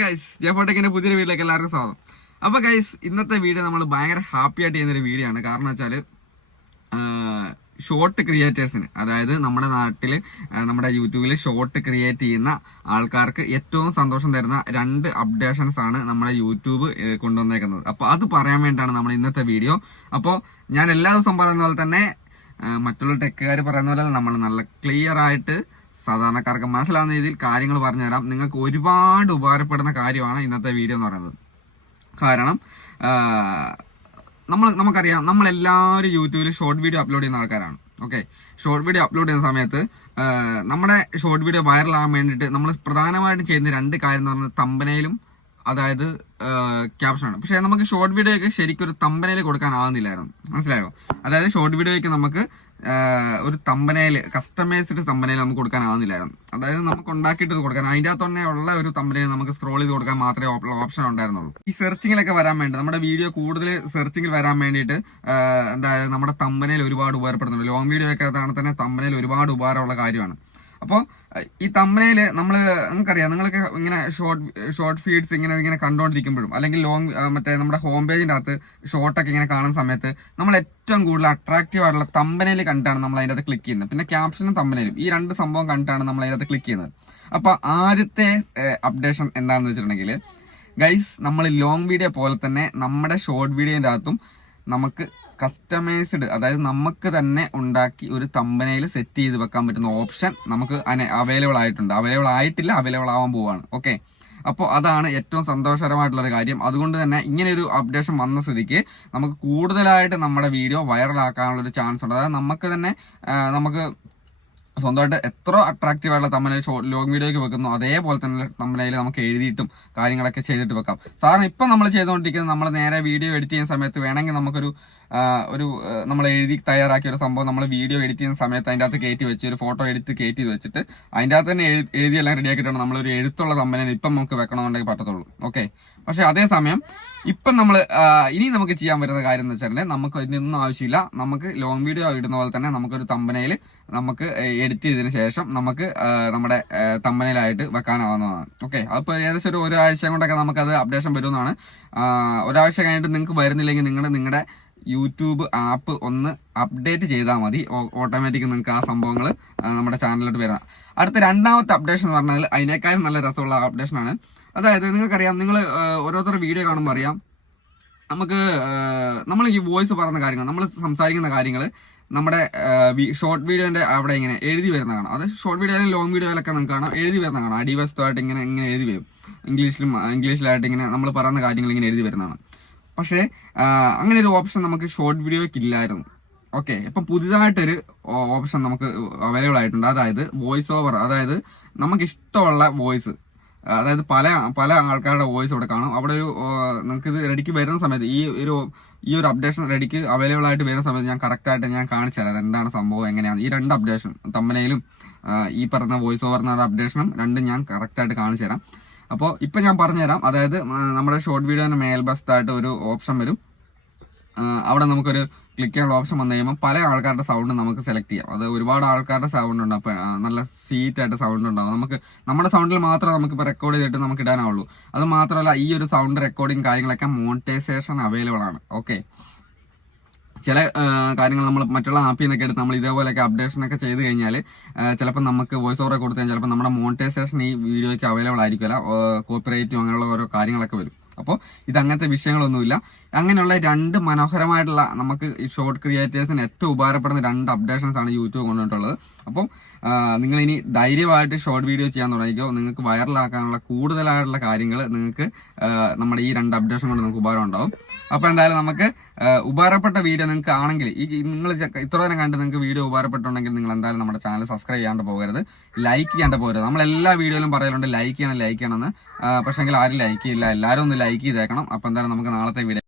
Guys ജയഫോട്ടെക്കിന്റെ പുതിയൊരു വീട്ടിലേക്ക് എല്ലാവർക്കും സ്വാഗതം. അപ്പൊ ഗൈസ് ഇന്നത്തെ വീഡിയോ നമ്മൾ ഭയങ്കര ഹാപ്പി ആയിട്ട് ചെയ്യുന്ന ഒരു വീഡിയോ ആണ്. കാരണം വെച്ചാൽ ഷോർട്ട് ക്രിയേറ്റേഴ്സിന് അതായത് നമ്മുടെ നാട്ടിൽ നമ്മുടെ യൂട്യൂബിൽ ഷോർട്ട് ക്രിയേറ്റ് ചെയ്യുന്ന ആൾക്കാർക്ക് ഏറ്റവും സന്തോഷം തരുന്ന രണ്ട് അപ്ഡേഷൻസ് ആണ് നമ്മുടെ യൂട്യൂബ് കൊണ്ടുവന്നേക്കുന്നത്. അപ്പോൾ അത് പറയാൻ വേണ്ടിയിട്ടാണ് നമ്മൾ ഇന്നത്തെ വീഡിയോ അപ്പോൾ ഞാൻ എല്ലാ ദിവസവും പറയുന്ന പോലെ തന്നെ മറ്റുള്ള ടെക്കുകാർ പറയുന്ന പോലെ നമ്മൾ നല്ല ക്ലിയർ ആയിട്ട് സാധാരണക്കാർക്ക് മനസ്സിലാവുന്ന രീതിയിൽ കാര്യങ്ങൾ പറഞ്ഞുതരാം. നിങ്ങൾക്ക് ഒരുപാട് ഉപകാരപ്പെടുന്ന കാര്യമാണ് ഇന്നത്തെ വീഡിയോ എന്ന് പറയുന്നത്. കാരണം നമ്മൾ നമുക്കറിയാം നമ്മളെല്ലാവരും യൂട്യൂബിൽ ഷോർട്ട് വീഡിയോ അപ്ലോഡ് ചെയ്യുന്ന ആൾക്കാരാണ്. ഓക്കെ ഷോർട്ട് വീഡിയോ അപ്ലോഡ് ചെയ്യുന്ന സമയത്ത് നമ്മുടെ ഷോർട്ട് വീഡിയോ വൈറലാകാൻ വേണ്ടിയിട്ട് നമ്മൾ പ്രധാനമായിട്ടും ചെയ്യുന്ന രണ്ട് കാര്യം എന്ന് പറഞ്ഞാൽ തമ്പനയിലും അതായത് ക്യാപ്ഷനാണ് പക്ഷേ നമുക്ക് ഷോർട്ട് വീഡിയോയ്ക്ക് ശരിക്കും ഒരു തമ്പനയിൽ കൊടുക്കാനാവുന്നില്ലായിരുന്നു. മനസ്സിലായോ? അതായത് ഷോർട്ട് വീഡിയോയ്ക്ക് നമുക്ക് ഒരു തമ്പനയിൽ കസ്റ്റമൈസ്ഡ് തമ്പനയിൽ നമുക്ക് കൊടുക്കാനാവുന്നില്ലായിരുന്നു. അതായത് നമുക്ക് ഉണ്ടാക്കിയിട്ട് കൊടുക്കാൻ അതിന്റെ അകത്ത് തന്നെ ഉള്ള ഒരു തമ്പനയിൽ നമുക്ക് സ്ക്രോൾ ചെയ്ത് കൊടുക്കാൻ മാത്രമേ ഓപ്ഷൻ ഉണ്ടായിരുന്നുള്ളൂ. ഈ സെർച്ചിങ്ങിലൊക്കെ വരാൻ വേണ്ടി നമ്മുടെ വീഡിയോ കൂടുതൽ സെർച്ചിങ്ങിൽ വരാൻ വേണ്ടിയിട്ട് എന്തായാലും എന്താ നമ്മുടെ തമ്പനയിൽ ഒരുപാട് ഉപകാരപ്പെടുന്നുണ്ട്. ലോങ് വീഡിയോ ഒക്കെ അതാണ് തന്നെ തമ്പനയിൽ ഒരുപാട് ഉപകാരമുള്ള കാര്യമാണ്. അപ്പോൾ ഈ തമ്മനയിൽ നമ്മൾ നിങ്ങൾക്കറിയാം നിങ്ങൾക്ക് ഇങ്ങനെ ഷോർട്ട് ഷോർട്ട് ഫീഡ്സ് ഇങ്ങനെ ഇങ്ങനെ കണ്ടുകൊണ്ടിരിക്കുമ്പോഴും അല്ലെങ്കിൽ ലോങ് മറ്റേ നമ്മുടെ ഹോം പേജിന്റെ അകത്ത് ഷോർട്ടൊക്കെ ഇങ്ങനെ കാണുന്ന സമയത്ത് നമ്മൾ ഏറ്റവും കൂടുതൽ അട്രാക്റ്റീവ് ആയിട്ടുള്ള തമ്പനയിൽ കണ്ടിട്ടാണ് നമ്മൾ അതിന്റെ അകത്ത് ക്ലിക്ക് ചെയ്യുന്നത്. പിന്നെ ക്യാപ്ഷനും തമ്പനയിലും ഈ രണ്ട് സംഭവം കണ്ടിട്ടാണ് നമ്മൾ അതിനകത്ത് ക്ലിക്ക് ചെയ്യുന്നത്. അപ്പോൾ ആദ്യത്തെ അപ്ഡേഷൻ എന്താണെന്ന് വെച്ചിട്ടുണ്ടെങ്കിൽ ഗൈസ് നമ്മൾ ലോങ് വീഡിയോ പോലെ തന്നെ നമ്മുടെ ഷോർട്ട് വീഡിയോന്റെ അകത്തും നമുക്ക് കസ്റ്റമൈസ്ഡ് അതായത് നമുക്ക് തന്നെ ഉണ്ടാക്കി ഒരു തമ്പനയിൽ സെറ്റ് ചെയ്ത് വെക്കാൻ പറ്റുന്ന ഓപ്ഷൻ നമുക്ക് അവൈലബിൾ ആയിട്ടുണ്ട്. അവൈലബിൾ ആയിട്ടില്ല അവൈലബിൾ ആവാൻ പോവാണ്. ഓക്കെ അപ്പോൾ അതാണ് ഏറ്റവും സന്തോഷകരമായിട്ടുള്ള ഒരു കാര്യം. അതുകൊണ്ട് തന്നെ ഇങ്ങനെ ഒരു അപ്ഡേഷൻ വന്ന സ്ഥിതിക്ക് നമുക്ക് കൂടുതലായിട്ട് നമ്മുടെ വീഡിയോ വൈറലാക്കാനുള്ള ഒരു ചാൻസ് ഉണ്ട്. അതായത് നമുക്ക് തന്നെ നമുക്ക് സ്വന്തമായിട്ട് എത്ര അട്രാക്റ്റീവ് ആയിട്ടുള്ള തമ്മനയിൽ ഷോർട്ട് ലോങ് വീഡിയോയ്ക്ക് വെക്കുന്നു അതേപോലെ തന്നെ തമ്മനയിൽ നമുക്ക് എഴുതിയിട്ടും കാര്യങ്ങളൊക്കെ ചെയ്തിട്ട് വെക്കാം. സാധാരണ ഇപ്പം നമ്മൾ ചെയ്തുകൊണ്ടിരിക്കുന്നത് നമ്മൾ നേരെ വീഡിയോ എഡിറ്റ് ചെയ്യുന്ന സമയത്ത് വേണമെങ്കിൽ നമുക്കൊരു ഒരു നമ്മൾ എഴുതി തയ്യാറാക്കിയ ഒരു സംഭവം നമ്മൾ വീഡിയോ എഡിറ്റ് ചെയ്യുന്ന സമയത്ത് അതിന്റെ അകത്ത് കയറ്റി വെച്ച് ഒരു ഫോട്ടോ എടുത്ത് കയറ്റി വെച്ചിട്ട് അതിന്റെ അകത്ത് തന്നെ എഴുതി എഴുതിയെല്ലാം റെഡിയാക്കിയിട്ടാണ് നമ്മളൊരു എഴുത്തുള്ള തമ്മനയിൽ ഇപ്പം നമുക്ക് വെക്കണമെന്നുണ്ടെങ്കിൽ പറ്റത്തുള്ളൂ. ഓക്കെ പക്ഷേ അതേസമയം ഇപ്പം നമ്മൾ ഇനി നമുക്ക് ചെയ്യാൻ പറ്റുന്ന കാര്യം എന്ന് വെച്ചിട്ടുണ്ടെങ്കിൽ നമുക്ക് ഇതിനൊന്നും ആവശ്യമില്ല. നമുക്ക് ലോങ് വീഡിയോ ഇടുന്ന പോലെ തന്നെ നമുക്കൊരു തമ്പനയിൽ നമുക്ക് എഡിറ്റ് ചെയ്തതിന് ശേഷം നമുക്ക് നമ്മുടെ തമ്പനയിലായിട്ട് വെക്കാനാവുന്നതാണ്. ഓക്കെ അപ്പോൾ ഏകദേശം ഒരു ഒരാഴ്ച കൊണ്ടൊക്കെ നമുക്കത് അപ്ഡേഷൻ വരുമെന്നാണ്. ഒരാഴ്ച കഴിഞ്ഞിട്ട് നിങ്ങൾക്ക് വരുന്നില്ലെങ്കിൽ നിങ്ങൾ നിങ്ങളുടെ യൂട്യൂബ് ആപ്പ് ഒന്ന് അപ്ഡേറ്റ് ചെയ്താൽ മതി. ഓട്ടോമാറ്റിക് നിങ്ങൾക്ക് ആ സംഭവങ്ങൾ നമ്മുടെ ചാനലിലോട്ട് വരാം. അടുത്ത രണ്ടാമത്തെ അപ്ഡേഷൻ എന്ന് പറഞ്ഞാൽ അതിനേക്കാളും നല്ല രസമുള്ള അപ്ഡേഷനാണ് അതായത് നിങ്ങൾക്കറിയാം നിങ്ങൾ ഓരോരുത്തരുടെ വീഡിയോ കാണുമ്പോൾ അറിയാം. നമുക്ക് നമ്മൾ ഈ വോയിസ് പറയുന്ന കാര്യങ്ങൾ നമ്മൾ സംസാരിക്കുന്ന കാര്യങ്ങൾ നമ്മുടെ ഷോർട്ട് വീഡിയോന്റെ അവിടെ ഇങ്ങനെ എഴുതി വരുന്ന കാണാം. അത് ഷോർട്ട് വീഡിയോ അല്ലെങ്കിൽ ലോങ് വീഡിയോയിലൊക്കെ നിങ്ങൾക്ക് കാണാം. എഴുതി വരുന്ന കാണാം. അടിവശത്തായിട്ട് ഇങ്ങനെ ഇങ്ങനെ എഴുതി വരും. ഇംഗ്ലീഷിലും ഇംഗ്ലീഷിലായിട്ട് ഇങ്ങനെ നമ്മൾ പറയുന്ന കാര്യങ്ങൾ ഇങ്ങനെ എഴുതി വരുന്നതാണ്. പക്ഷേ അങ്ങനെ ഒരു ഓപ്ഷൻ നമുക്ക് ഷോർട്ട് വീഡിയോയ്ക്ക് ഇല്ലായിരുന്നു. ഓക്കെ ഇപ്പം പുതിയതായിട്ടൊരു ഓപ്ഷൻ നമുക്ക് അവൈലബിൾ ആയിട്ടുണ്ട്. അതായത് വോയിസ് ഓവർ അതായത് നമുക്ക് ഇഷ്ടമുള്ള വോയിസ് അതായത് പല പല ആൾക്കാരുടെ വോയിസ് ഇവിടെ കാണും. അവിടെ ഒരു നിങ്ങൾക്ക് ഇത് റെഡിക്ക് വരുന്ന സമയത്ത് ഈ ഒരു ഈ ഒരു അപ്ഡേഷൻ റെഡിക്ക് അവൈലബിൾ ആയിട്ട് വരുന്ന സമയത്ത് ഞാൻ കറക്റ്റ് ആയിട്ട് ഞാൻ കാണിച്ചു എന്താണ് സംഭവം എങ്ങനെയാണ്? ഈ രണ്ട് അപ്ഡേഷൻ തമ്മനയിലും ഈ പറഞ്ഞ വോയിസ് ഓവർ എന്ന അപ്ഡേഷനും രണ്ടും ഞാൻ കറക്റ്റായിട്ട് കാണിച്ചു തരാം. അപ്പോൾ ഇപ്പം ഞാൻ പറഞ്ഞുതരാം. അതായത് നമ്മുടെ ഷോർട്ട് വീഡിയോന്റെ മേൽബസ്തായിട്ട് ഒരു ഓപ്ഷൻ വരും. അവിടെ നമുക്കൊരു ക്ലിക്ക് ചെയ്യാനുള്ള ഓപ്ഷൻ വന്നു കഴിയുമ്പോൾ പല ആൾക്കാരുടെ സൗണ്ട് നമുക്ക് സെലക്ട് ചെയ്യാം. അത് ഒരുപാട് ആൾക്കാരുടെ സൗണ്ട് ഉണ്ട്. അപ്പോൾ നല്ല സീറ്റ് ആയിട്ട് സൗണ്ട് ഉണ്ടാവും. നമുക്ക് നമ്മുടെ സൗണ്ടിൽ മാത്രമേ നമുക്ക് ഇപ്പോൾ റെക്കോർഡ് ചെയ്തിട്ട് നമുക്ക് ഇടാനാവുള്ളൂ. അത് മാത്രമല്ല ഈ ഒരു സൗണ്ട് റെക്കോർഡിങ് കാര്യങ്ങളൊക്കെ മോണിറ്റൈസേഷൻ അവൈലബിൾ ആണ്. ഓക്കെ ചില കാര്യങ്ങൾ നമ്മൾ മറ്റുള്ള ആപ്പിൽ നിന്നൊക്കെ എടുത്ത് നമ്മൾ ഇതേപോലെയൊക്കെ അപ്ഡേഷൻ ഒക്കെ ചെയ്ത് കഴിഞ്ഞാൽ ചിലപ്പോൾ നമുക്ക് വോയിസ് ഓവർ കൊടുത്തു കഴിഞ്ഞാൽ ചിലപ്പോൾ നമ്മുടെ മോണിറ്റൈസേഷൻ ഈ വീഡിയോയ്ക്ക് അവൈലബിൾ ആയിരിക്കില്ല കോപ്പറേറ്റും അങ്ങനെയുള്ള ഓരോ കാര്യങ്ങളൊക്കെ വരും. അപ്പോൾ ഇത് അങ്ങനത്തെ വിഷയങ്ങളൊന്നുമില്ല. അങ്ങനെയുള്ള രണ്ട് മനോഹരമായിട്ടുള്ള നമുക്ക് ഈ ഷോർട്ട് ക്രിയേറ്റേഴ്സിന് ഏറ്റവും ഉപകാരപ്പെടുന്ന രണ്ട് അപ്ഡേഷൻസ് ആണ് യൂട്യൂബ് കൊണ്ടുവന്നിട്ടുള്ളത്. അപ്പം നിങ്ങൾ ഇനി ധൈര്യമായിട്ട് ഷോർട്ട് വീഡിയോ ചെയ്യാൻ തുടങ്ങിക്കോ. നിങ്ങൾക്ക് വൈറലാക്കാനുള്ള കൂടുതലായിട്ടുള്ള കാര്യങ്ങൾ നിങ്ങൾക്ക് നമ്മുടെ ഈ രണ്ട് അപ്ഡേഷൻ കൊണ്ട് നിങ്ങൾക്ക് ഉപകാരം ഉണ്ടാവും അപ്പോൾ എന്തായാലും നമുക്ക് ഉപകാരപ്പെട്ട വീഡിയോ നിങ്ങൾക്ക് ആണെങ്കിൽ ഈ നിങ്ങൾ ഇത്ര നേരം കണ്ട് നിങ്ങൾക്ക് വീഡിയോ ഉപകാരപ്പെട്ടുണ്ടെങ്കിൽ നിങ്ങൾ എന്തായാലും നമ്മുടെ ചാനൽ സബ്സ്ക്രൈബ് ചെയ്യാണ്ട് പോകരുത്. ലൈക്ക് ചെയ്യാണ്ട് പോകരുത്. നമ്മൾ എല്ലാ വീഡിയോയിലും പറയലുണ്ട് ലൈക്ക് ചെയ്യണം ലൈക്ക് ചെയ്യണമെന്ന് പക്ഷേങ്കിൽ ആരും ലൈക്ക് ചെയ്യില്ല. എല്ലാവരും ഒന്ന് ലൈക്ക് ചെയ്തേക്കണം. അപ്പോൾ എന്തായാലും നമുക്ക് നാളത്തെ വീഡിയോ